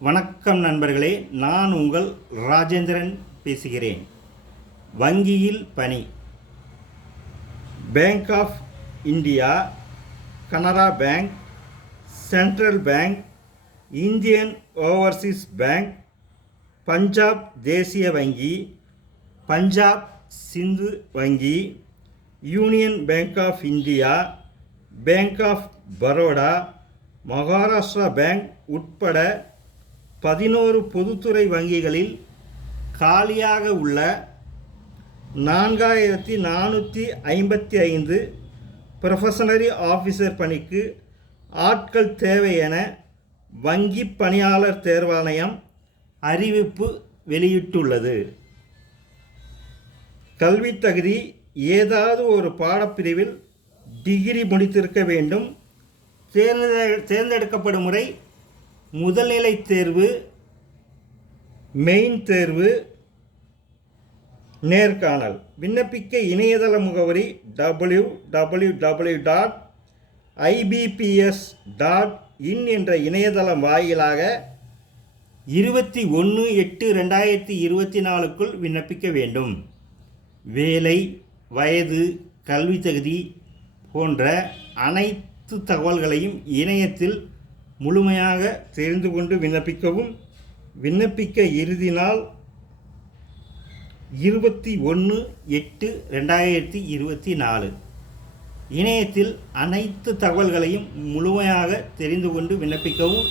வணக்கம் நண்பர்களே, நான் உங்கள் ராஜேந்திரன் பேசுகிறேன். வங்கியில் பணி. Bank of India, Canara bank, central bank, Indian overseas bank, Punjab தேசிய வங்கி, பஞ்சாப் சிந்து வங்கி, union bank of India, bank of Baroda, Maharashtra bank உட்பட 11 பொதுத்துறை வங்கிகளில் காலியாக உள்ள 4455 ப்ரொஃபஷனரி ஆஃபீஸர் பணிக்கு ஆட்கள் தேவை என வங்கி பணியாளர் தேர்வாணையம் அறிவிப்பு வெளியிட்டுள்ளது. கல்வி தகுதி ஏதாவது ஒரு பாடப்பிரிவில் டிகிரி முடித்திருக்க வேண்டும். தேர்ந்தெடுக்கப்படும் முறை முதல்நிலை தேர்வு, மெயின் தேர்வு, நேர்காணல். விண்ணப்பிக்க இணையதள முகவரி www.ibps.in என்ற இணையதளம் வாயிலாக 21/8/2024க்குள் விண்ணப்பிக்க வேண்டும். வேலை, வயது, கல்வி தகுதி போன்ற அனைத்து தகவல்களையும் இணையத்தில் முழுமையாக தெரிந்து கொண்டு விண்ணப்பிக்கவும். விண்ணப்பிக்க இறுதி நாள் 21/8/2024. இணையத்தில் அனைத்து தகவல்களையும் முழுமையாக தெரிந்து கொண்டு விண்ணப்பிக்கவும்.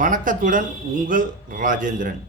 வணக்கத்துடன் உங்கள் ராஜேந்திரன்.